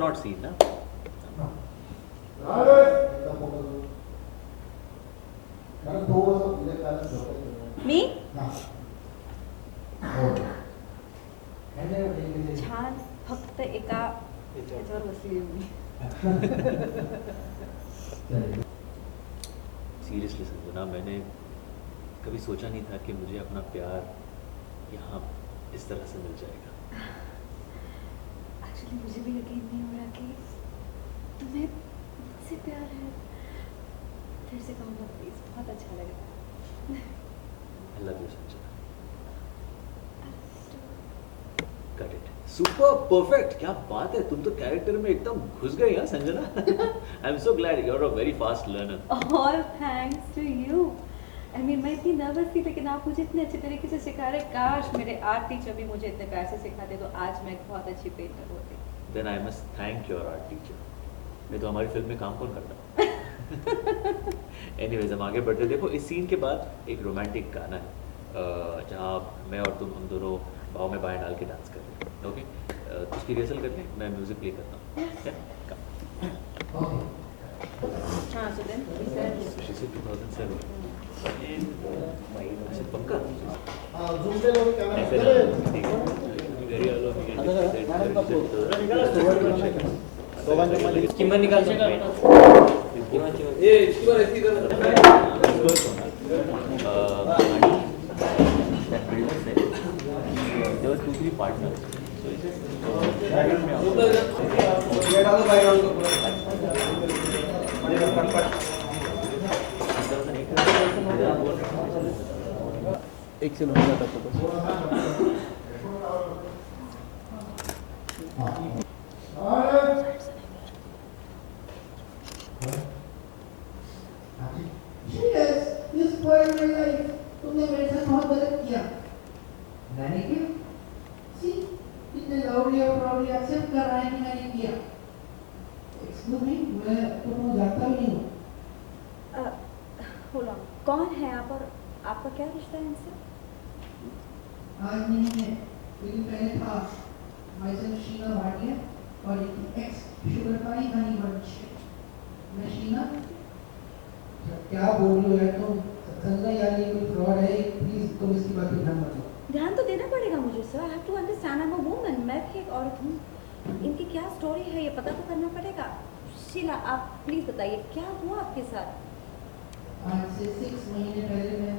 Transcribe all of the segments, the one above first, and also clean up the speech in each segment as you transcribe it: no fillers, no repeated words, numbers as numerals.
Not seen, na? मी छान फक्त एका याच्यावर बसली मी. सीरियसली संजना, मैंने कभी सोचा नहीं था कि मुझे अपना प्यार यहाँ इस तरह से मिल जाएगा. एक्चुअली मुझे भी यकीन नहीं हो रहा कि तुम्हें मुझसे प्यार है. फिर से कहूँगा प्लीज, बहुत अच्छा लगा. I love you, Sanjana. Got it. Super perfect. क्या बात है, तुम तो कैरेक्टर में एकदम घुस गई हैं Sanjana. I'm so glad you're a very fast learner. All thanks to you. I mean, मैं इतनी नर्वस थी, लेकिन आप मुझे इतने अच्छे तरीके से सिखा रहे. काश मेरे आर्ट टीचर भी मुझे इतने प्यार से सिखाते तो आज मैं एक बहुत अच्छी पेंटर होती. Then I must thank your art teacher. नहीं तो हमारी फिल्म में काम कौन करता? Anyways, हम आगे बढ़ते. देखो, इस सीन के बाद एक रोमांटिक गाना है जहाँ मैं और तुम हम दोनों बाहों में बाहें डाल के डांस कर रहे हैं. ओके, तो उसकी रिहर्सल कर लें. मैं म्यूजिक प्ले करता हूँ. हाँ, so then we said She said 2007. अच्छा, पक्का? किंमत निकाल सकते हैं. ये इसकी बार ऐसी कर. There were 2-3 partners. एक से हो जाता फोटो. तुमने मेरे साथ बहुत गलत किया. मैंने क्यों? सी इतने लाउडली और प्राउडली एक्सेप्ट कर रहा है कि मैंने किया. एक्सक्यूज मी, मैं तुमको जानता भी नहीं हूँ. Hold on. कौन है आप और आपका क्या रिश्ता है इनसे? आज नहीं है, लेकिन पहले था. माय सेल्फ शीना भाटिया और एक एक्स शुगर पाई हनी बंच. मैं शीना. क्या बोल रही हो यार तुम? संजना यार ये कोई फ्रॉड है. प्लीज तुम इसकी बात पे ध्यान मत दो. ध्यान तो देना पड़ेगा मुझे sir. I have to understand. I am a woman. मैं भी एक औरत हूँ. इनकी क्या स्टोरी है ये पता तो करना पड़ेगा. शीला, आप प्लीज बताइए क्या हुआ आपके साथ? आज से 6 महीने पहले मैं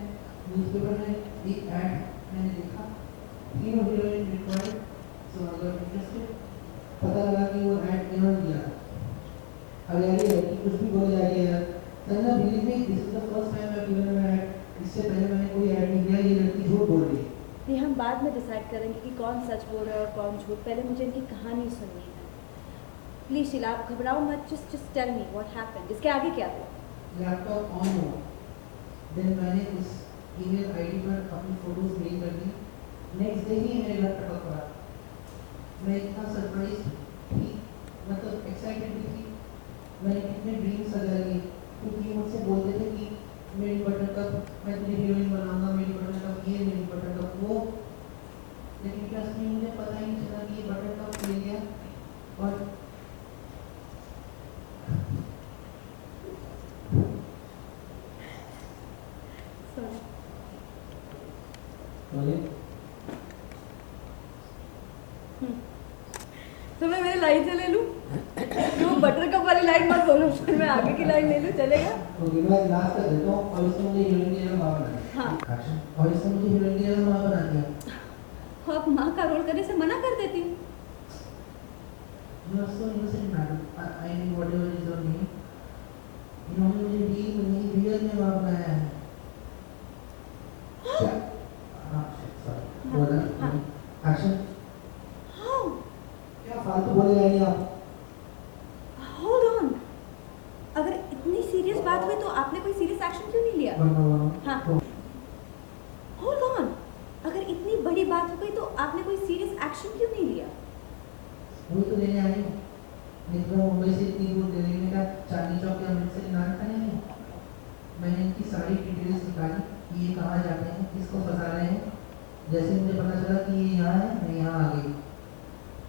न्यूज़पेपर में एक ऐड मैंने देखा. Hero heroine required. So I got interested. पता लगा कि वो ऐड इन्होंने दिया. अब यार ये लड़की कुछ भी बोल जा रही है यार. Sanjana, believe me, this is the first time I have given an add. इससे पहले मैंने कोई ऐड नहीं दिया. ये लड़की झूठ बोल रही है. ये हम बाद में डिसाइड करेंगे कि कौन सच बोल रहा है और कौन झूठ. पहले मुझे इनकी कहानी सुननी है. प्लीज शीला, आप घबराओ मत. Just tell me what happened. इसके आगे क्या हुआ? लैपटॉप ऑन हुआ. देन मैंने उस ईमेल आईडी पर अपनी फोटोज मेल कर दी. नेक्स्ट डे ही मेरे घर टपक पड़ा. मैं इतना सरप्राइज थी, मतलब एक्साइटेड भी थी. मैंने कितने ड्रीम सजा लिए, क्योंकि मुझसे बोलते थे कि मेरी बटरकप, मैं तेरी हीरोइन बनाऊंगा, मेरी बटरकप ये, मेरी बटरकप वो. लेकिन ट्रस्ट में मुझे पता ही नहीं चला कि ये बटरकप ले गया. और तो मैं मेरी लाइन से ले लूं? तो बटर कप वाली लाइन मत बोलो, फिर मैं आगे की लाइन ले लूं, चलेगा? ओके, मैं लास्ट कर देता हूँ. और इसमें मुझे हीरोइन की जगह माँ बना दिया. हाँ. और इसमें मुझे हीरोइन की जगह माँ बना दिया. आप माँ का रोल करने से मना कर देती हूँ. You are so innocent, madam. I mean, whatever is your name. इन्होंने मुझे डील में नहीं, रियल में माँ बनाया है. क्या? हाँ, sorry. बोला. Action. क्या फालतू बोले जा रही हैं आप? Hold on. अगर इतनी सीरियस बात हुई तो आपने कोई सीरियस एक्शन क्यों नहीं लिया? हाँ. Hold on. अगर इतनी बड़ी बात हो गई तो आपने कोई सीरियस एक्शन क्यों नहीं लिया? वही तो लेने आई हूँ. नहीं तो मुंबई से इतनी दूर दिल्ली में का चांदनी चौक या अमृतसर नान खाने आई हूँ. मैंने इनकी सारी डिटेल्स निकाली कि ये कहाँ जाते हैं, किसको फंसा रहे हैं. जैसे मुझे पता चला कि ये यहाँ है, मैं यहाँ आ गई.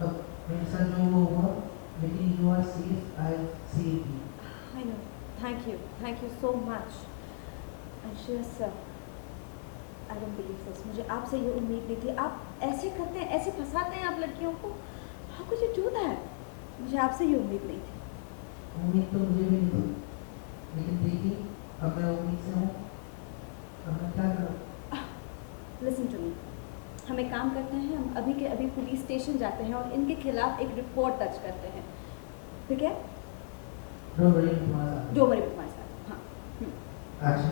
अब मेरे साथ जो वो हुआ, लेकिन Shreyas sir, I don't believe this. मुझे आपसे ये उम्मीद नहीं थी। आप ऐसे करते हैं, ऐसे फंसाते हैं आप लड़कियों को। How could you do that? मुझे आपसे ये उम्मीद नहीं थी। उम्मीद तो मुझे भी नहीं थी, लेकिन देखिए अब मैं उम्मीद से हूँ, अब मैं क्या करूँ? लिसन टू मी, हम एक काम करते हैं, हम अभी के अभी पुलिस स्टेशन जाते हैं और इनके खिलाफ एक रिपोर्ट दर्ज करते हैं, ठीक है? डोंट वरी तुम्हारा साथ। Don't worry with my self. हाँ, अच्छा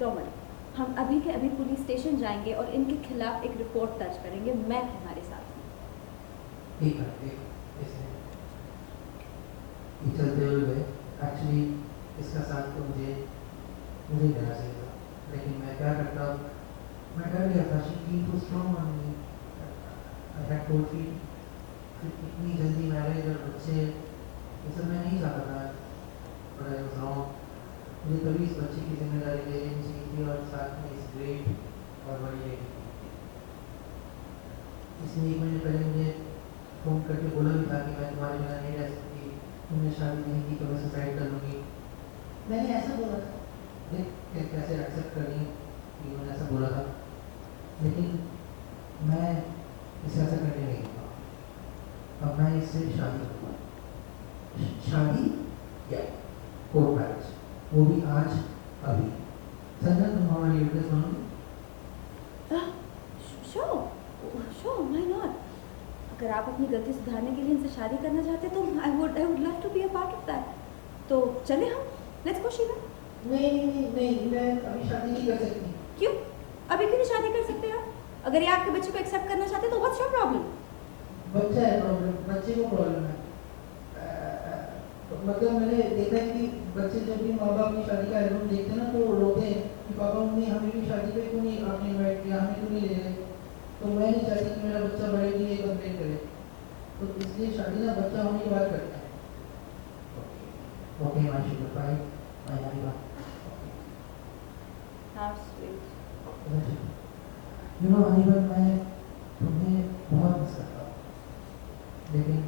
डोंट वरी। हम अभी के अभी पुलिस स्टेशन जाएंगे और इनके खिलाफ एक रिपोर्ट दर्ज करेंगे। मैं तुम्हारे साथ हूँ। ठीक है, ठीक इसमें ये चलते हुए एक्चुअली इसका साथ तो मुझे देना चाहिए था, लेकिन मैं क्या करता, मैं डर गया था। She feel too strong on me, I had told feel इतनी जल्दी मैरिज और बच्चे, ये सब मैं नहीं चाहता था, बट आई वाज रॉन्ग। मुझे तभी इस बच्चे की जिम्मेदारी ले लेनी चाहिए थी और साथ में इस ग्रेट और बड़ी लेडी की। इसलिए 1 महीने पहले मुझे फ़ोन करके बोला भी था कि मैं तुम्हारे बिना नहीं रह सकती, तुमने शादी नहीं की तो मैं सुसाइड कर लूँगी। मैंने ऐसा बोला था, देख कैसे एक्सेप्ट कर ली कि मैंने ऐसा बोला था, लेकिन मैं इसे ऐसा करने नहीं दूँगा। अब मैं इससे शादी करूँगा, शादी या कोर्ट मैरिज, वो भी आज अभी। संजना तुम हमारी विटनेस बनोगी? Sure, why not? अगर आप अपनी गलती सुधारने के लिए इनसे शादी करना चाहते तो I would love to be a part of that. तो चले हम, लेट्स गो शिवा। नहीं, मैं अभी शादी नहीं कर सकती। क्यों? अभी क्यों नहीं शादी कर सकते आप? अगर ये आपके बच्चे को एक्सेप्ट करना चाहते तो व्हाट्स योर प्रॉब्लम? बच्चा है प्रॉब्लम, बच्चे को प्रॉब्लम है। मतलब मैंने देखा है कि बच्चे जब भी माँ बाप की शादी का एल्बम देखते हैं ना तो रोते हैं कि पापा मम्मी हमें भी शादी पे क्यों नहीं आपने इनवाइट किया, हमें क्यों नहीं ले गए। तो मैं नहीं चाहती कि मेरा बच्चा बड़े भी ये कंप्लेन करे, तो इसलिए शादी ना बच्चा होने के बाद करते हैं। Okay my sugar pie, my honey बात। How sweet. You know honeybun, मैं तुम्हें बहुत मिस करता हूँ, लेकिन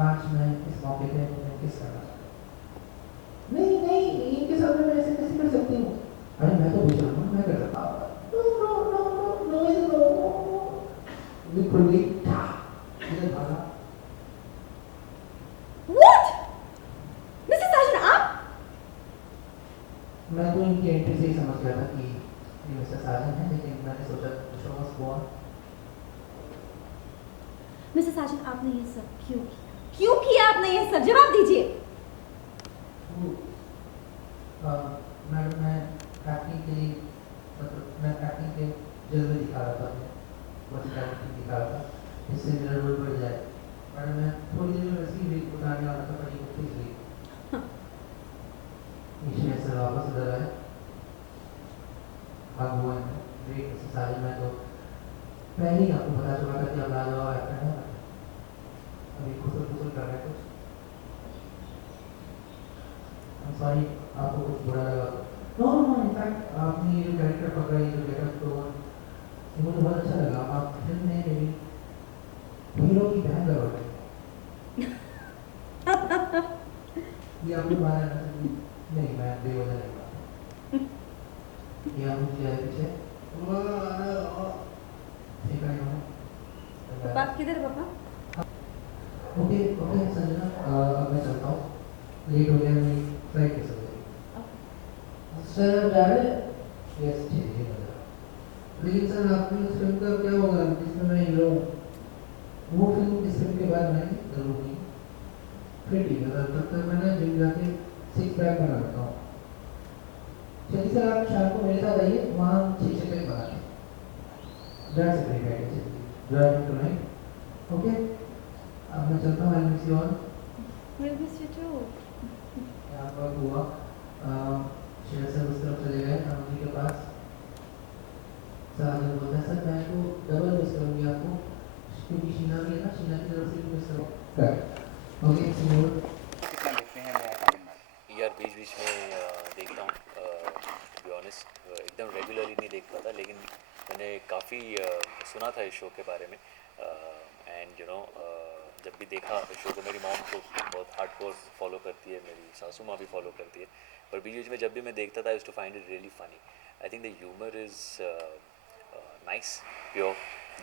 आज मैं इस मौके पे तुम्हें किस करना चाहता हूँ। नहीं, इनके सामने मैं ऐसे कैसे कर सकती हूँ? अरे मैं तो बेशर्म हूँ, मैं कर सकता हूँ। लिटरली इधर भागा। What? मिसेस साजन, आप? मैं तो इनकी एंट्री से ही समझ गया था कि ये मिस्टर साजन है, लेकिन मैंने सोचा show must go on. Mrs Sajan, आपने ये सब क्यों किया? क्यों किया आपने ये सब? जवाब दीजिए। मैडम मैं एक्टिंग के लिए, मतलब मैं एक्टिंग के जल्दी दिखा रहा था, बस एक्टिंग दिखा रहा था, इससे मेरा रोल बढ़ जाए। मैडम मैं थोड़ी देर में वैसे ही उतारने वाला था, बड़ी मुश्किल हुई। ईश्वर से वापस उधर आए, भगवान ग्रेट मिस्टर साजन, मैं तो पहले ही आपको बता चुका था कि अब लाजवाब एक्टर है, अभी खुसुर कर रहे कुछ। सॉरी आपको कुछ बुरा लगा। नो इनफैक्ट आपने ये जो कैरेक्टर पकड़ा, ये जो गेटअप, तो मुझे बहुत अच्छा लगा। आप फिल्म में मेरी हीरो की बहन लग रहे ये आपको मारा नहीं, मैं बेवजह नहीं मारा। ये आप मुझे पीछे ठीक है पापा किधर है पापा? ओके संजना, अब मैं चलता हूँ, लेट हो गया, मेरी फ्लाइट कैसे हो जाएगी। सर आप जा रहे हैं? यस ठीक है, लेकिन सर आपकी उस फिल्म का क्या होगा जिसमें मैं हीरो हूँ? वो फिल्म इस फिल्म के बाद बनाएंगे जरूर नहीं, फिर ठीक है सर, तब तक मैं ना जिम जाके 6 पैक बना लेता हूँ। चलिए सर आप शाम को मेरे साथ आइए, वहाँ 6 पैक बनाते हैं। That's a great idea, driving tonight. Okay अब मैं चलता हूँ, I miss you all. We'll miss you too. यहाँ पर हुआ शेर सर उस तरफ चले गए अमली के पास। साजन बोलता है सर मैं तो डबल मिस करूँगी आपको, क्योंकि शीना भी है ना, शीना की तरफ से भी मिस करूँगा। ओके सिंगल कितना देखते हैं मैं यार, बीच बीच में देखता हूँ, टू बी ऑनेस्ट एकदम रेगुलरली नहीं देख पाता, लेकिन मैंने काफ़ी सुना था इस शो के बारे में, एंड यू नो जब भी देखा शो को, मेरी मॉम तो बहुत हार्डकोर फॉलो करती है, मेरी सासू माँ भी फॉलो करती है, पर बीच में जब भी मैं देखता था I used to find it really funny. I think the humour is nice, pure,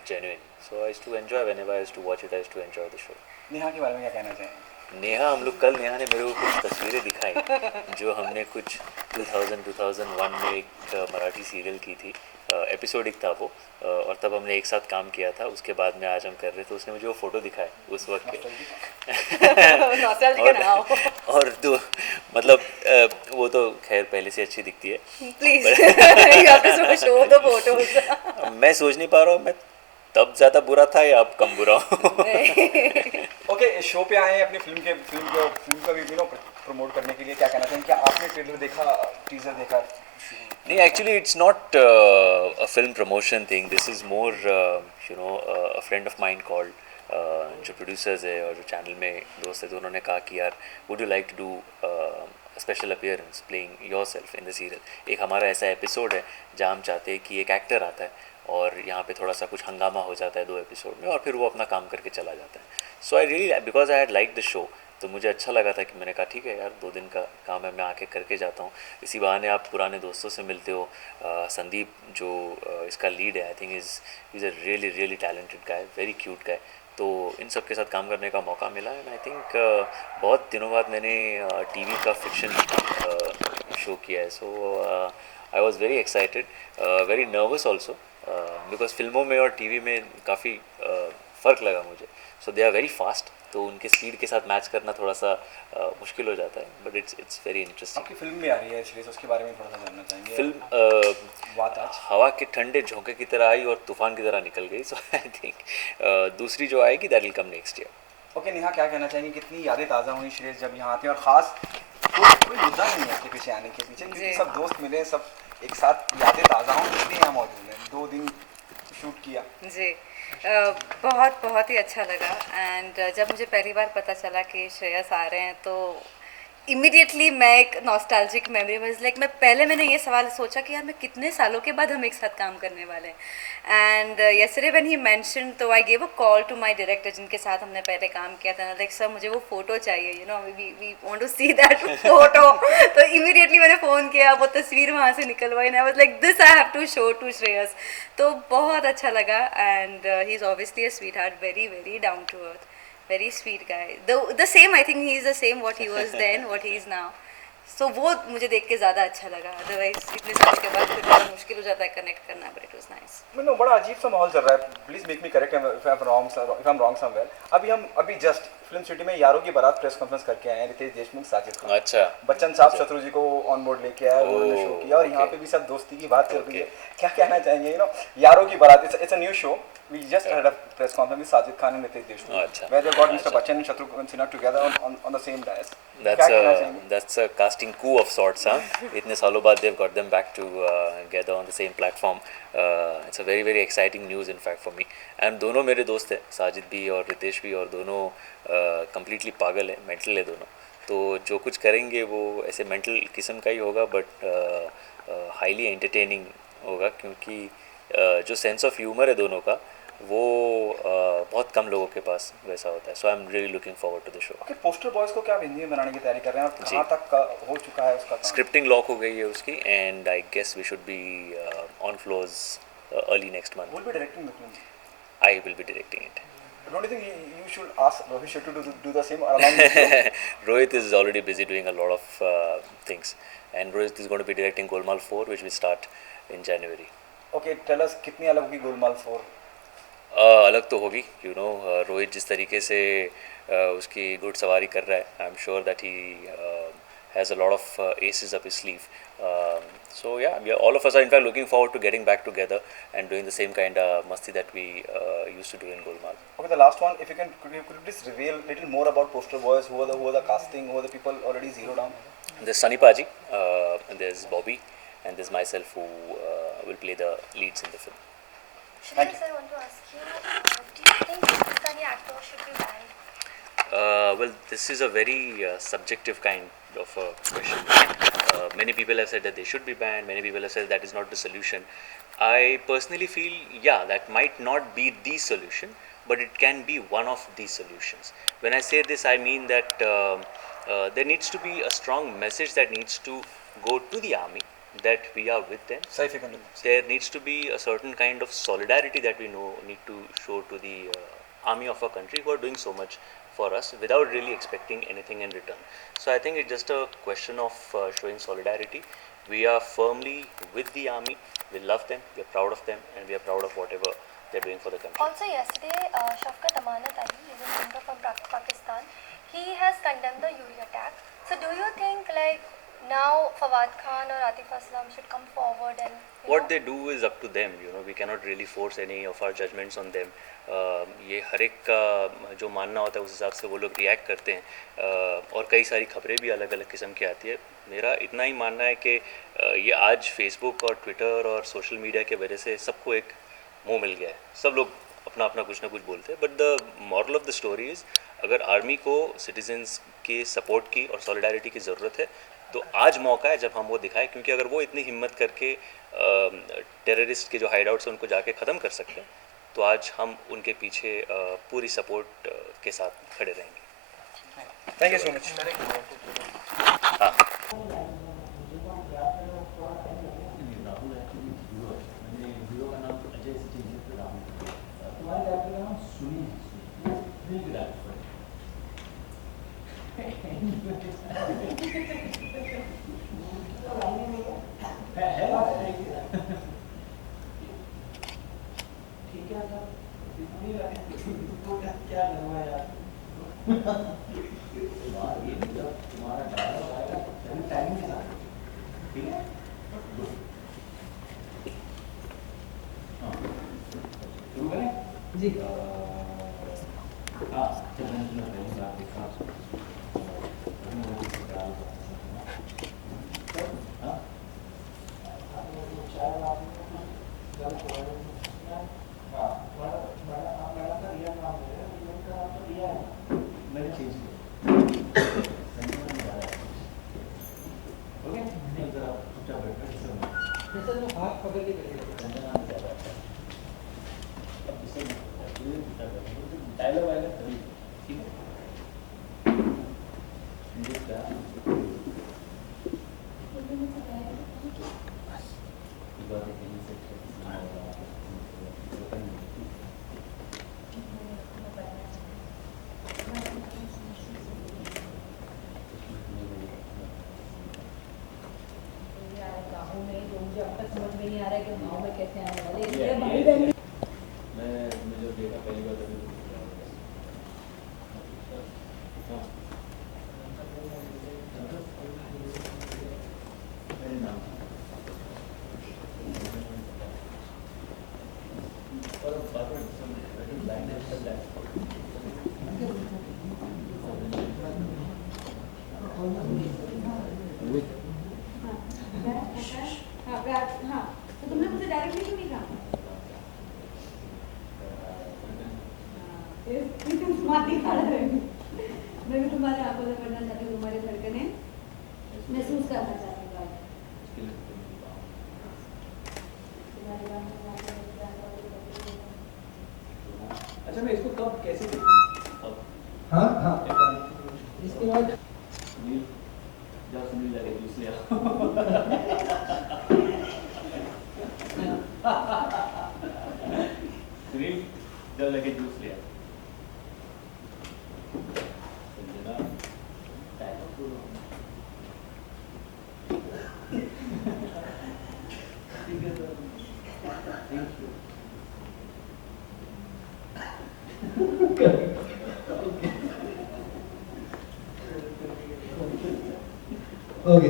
genuine. So I used to enjoy whenever I used to watch it. I used to enjoy the show. Neha के बारे में क्या कहना चाहेंगे? नेहा, हम लोग कल नेहा ने मेरे को कुछ तस्वीरें दिखाई जो हमने कुछ 2000-2001 में एक मराठी सीरियल की थी, एपिसोडिक था वो, और तब हमने एक साथ काम किया था. उसके बाद में आज हम कर रहे थे, उसने मुझे वो फ़ोटो दिखाए उस वक्त के. और तो मतलब वो तो खैर पहले से अच्छी दिखती है. मैं सोच नहीं पा रहा हूँ मैं तब ज़्यादा बुरा था या अब कम बुरा हूँ. ओके, शो पे आए हैं अपनी फिल्म का भी प्रमोट करने के लिए, क्या कहना चाहेंगे? क्या आपने ट्रेलर देखा, टीजर देखा? नहीं, actually it's not a film promotion thing. This is more a friend of mind called, जो प्रोड्यूसर्स है और जो चैनल में दोस्त है, तो उन्होंने कहा कि यार would you like to do special appearance playing yourself in the serial. एक हमारा ऐसा एपिसोड है जहाँ हम चाहते हैं कि एक एक्टर आता है और यहाँ पे थोड़ा सा कुछ हंगामा हो जाता है 2 एपिसोड में, और फिर वो अपना काम करके चला जाता है. So I really, because I had like the show, तो मुझे अच्छा लगा था कि मैंने कहा ठीक है यार, 2 दिन का काम है, मैं आके करके जाता हूँ. इसी बहाने आप पुराने दोस्तों से मिलते हो. संदीप जो इसका लीड है, I think is a really really talented guy, very cute guy. तो इन सब के साथ काम करने का मौका मिला. एंड आई थिंक बहुत दिनों बाद मैंने टीवी का फिक्शन शो किया है. So I was very excited, very nervous also, because फिल्मों में और टीवी में काफ़ी फ़र्क लगा मुझे. So they are very fast, तो उनके स्पीड के साथ मैच करना थोड़ा सा मुश्किल हो जाता है, बट इट्स वेरी इंटरेस्टिंग. आपकी फिल्म भी आ रही है सीरीज, उसके बारे में थोड़ा सा जानना चाहेंगे? फिल्म बात आज हवा के ठंडे झोंके की तरह आई और तूफान की तरह निकल गई. सो आई थिंक दूसरी जो आएगी that will come next year. Okay, Neha क्या कहना चाहेंगे? कितनी यादें ताज़ा हुई श्रेयस जब यहाँ आते हैं, और ख़ास कोई मुद्दा नहीं है इसके पीछे आने के पीछे, क्योंकि सब दोस्त मिले, सब एक साथ यादें ताज़ा हों, इसलिए यहाँ मौजूद हैं. 2 दिन शूट किया जी. बहुत बहुत ही अच्छा लगा. एंड जब मुझे पहली बार पता चला कि श्रेयस आ रहे हैं, तो इमीडिएटली मैं एक नॉस्टैल्जिक मेमोरी वाज लाइक, मैंने ये सवाल सोचा कि यार मैं कितने सालों के बाद हम एक साथ काम करने वाले हैं. And yesterday when he mention, तो I gave a call to my director जिनके साथ हमने पहले काम किया था. लाइक सर, मुझे वो फ़ोटो चाहिए, you know, we want to see that photo. तो इमीडिएटली मैंने फ़ोन किया, वो तस्वीर वहाँ से निकलवाई. I was like this I have to show to Shreyas. तो बहुत अच्छा लगा. And he is obviously a sweet heart, very very down to earth, very sweet guy. The same, I think he is the same what he was then, what he is now. So वो मुझे देख के ज़्यादा अच्छा लगा. Otherwise इतने साल के बाद फिर थोड़ा मुश्किल हो जाता है कनेक्ट करना, बट इट वाज नाइस. मतलब बड़ा अजीब सा माहौल चल रहा है. Please make me correct if I am wrong somewhere. अभी जस्ट फिल्म सिटी में यारों की बारात प्रेस कॉन्फ्रेंस करके आए हैं रितेश देशमुख, साजिद खान. अच्छा. बच्चन साहब शत्रु जी को ऑन बोर्ड लेके आए, उन्होंने शो किया, और यहाँ पे भी सब दोस्ती की बात चल रही है. क्या कहना चाहेंगे? यू नो, यारों की बारात, it's a new show. We just had a press conference with Sajid Khan and Ritesh Deshmukh, अच्छा. where they got Mr. Bachchan and Shatrughan Sinha together on the same dais. That's a casting coup of sorts, huh? इतने सालों बाद they've got them back together on the same platform. It's a very very exciting news in fact for me. And दोनों मेरे दोस्त हैं, साजिद भी और रितेश भी, और दोनों completely पागल है, मेंटल है दोनों. तो जो कुछ करेंगे वो ऐसे मेंटल किस्म का ही होगा, बट हाईली एंटरटेनिंग होगा, क्योंकि जो सेंस ऑफ ह्यूमर है दोनों का, वो बहुत कम लोगों के पास वैसा होता है. So I am really looking forward to the show. Okay, poster boys को क्या आप हिंदी में बनाने की तैयारी कर रहे हैं, और कहाँ तक का हो चुका है उसका काम? स्क्रिप्टिंग लॉक हो गई है उसकी, and I guess we should be on floors early next month. Will be directing the film? I will be directing it. Don't you think you should ask Rohit Shetty to do the same along with you? Rohit is already busy doing a lot of things, and Rohit is going to be directing Golmaal 4, which will start in January. Okay, tell us कितनी अलग होगी गोलमाल 4? अलग तो होगी, you know. Rohit जिस तरीके से उसकी घुड़सवारी कर रहा है, I am sure that he has a lot of aces up his sleeve. So yeah, all of us are in fact looking forward to getting back together and doing the same kind of masti that we used to do in Golmaal. Okay, the last one, if you can, could you please reveal a little more about Poster Boys? Who are the casting? Who are the people already zeroed down? There's Sunny Paji, and there's Bobby, and there's myself who will play the leads in the film. Thank you. Sir, I want to ask you, do you think Pakistani actors should be banned? Well, this is a very subjective kind of a question. Many people have said that they should be banned. Many people have said that is not the solution. I personally feel, yeah, that might not be the solution, but it can be one of the solutions. When I say this, I mean that there needs to be a strong message that needs to go to the army that we are with them. सही फिक्र नहीं There needs to be a certain kind of solidarity that we need to show to the army of our country who are doing so much for us without really expecting anything in return. So I think it's just a question of showing solidarity. We are firmly with the army. We love them, we are proud of them, and we are proud of whatever they're doing for the country. Also yesterday, Shafqat Amanat Ali, he's a singer from Pakistan, he has condemned the URI attack. So do you think like now Fawad Khan or Atif Aslam should come forward and What they do is up to them, we cannot really force any of our judgments on them. ये हर एक का जो मानना होता है उस हिसाब से वो लोग रिएक्ट करते हैं और कई सारी खबरें भी अलग अलग किस्म की आती है. मेरा इतना ही मानना है कि ये आज फेसबुक और ट्विटर और सोशल मीडिया के वजह से सबको एक मुंह मिल गया है. सब लोग अपना अपना कुछ ना कुछ बोलते हैं. But the moral of the story is अगर आर्मी को सिटीजन्स के सपोर्ट की और सॉलिडारिटी की ज़रूरत है तो आज मौका है जब हम वो दिखाएं, क्योंकि अगर वो इतनी हिम्मत करके टेररिस्ट के जो हाइड आउट्स हैं उनको जाके ख़त्म कर सकते हैं तो आज हम उनके पीछे पूरी सपोर्ट के साथ खड़े रहेंगे. Thank you so much. जी हाँ तो तुमने मुझे डायरेक्टली क्यों नहीं कहा? स्मार्ट दिखा रहा है. मैं भी तुम्हारे आंखों से पढ़ना चाहती हूँ, तुम्हारी धड़कनें महसूस करना चाहती हूँ. अच्छा मैं इसको कब कैसे देखूं? हाँ हाँ इसके बाद सुनील जाओ सुनील जाके जूस ले आओ. सुनील जाओ जाके जूस ले आओ. संजना डायलॉग बोलो. ठीक है sir. Thank you. Okay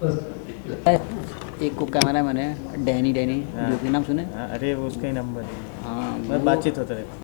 first एक को कैमरा मैन है डैनी जो कि नाम सुने. अरे वो उसका ही नंबर है. हाँ बस बातचीत होता रहता.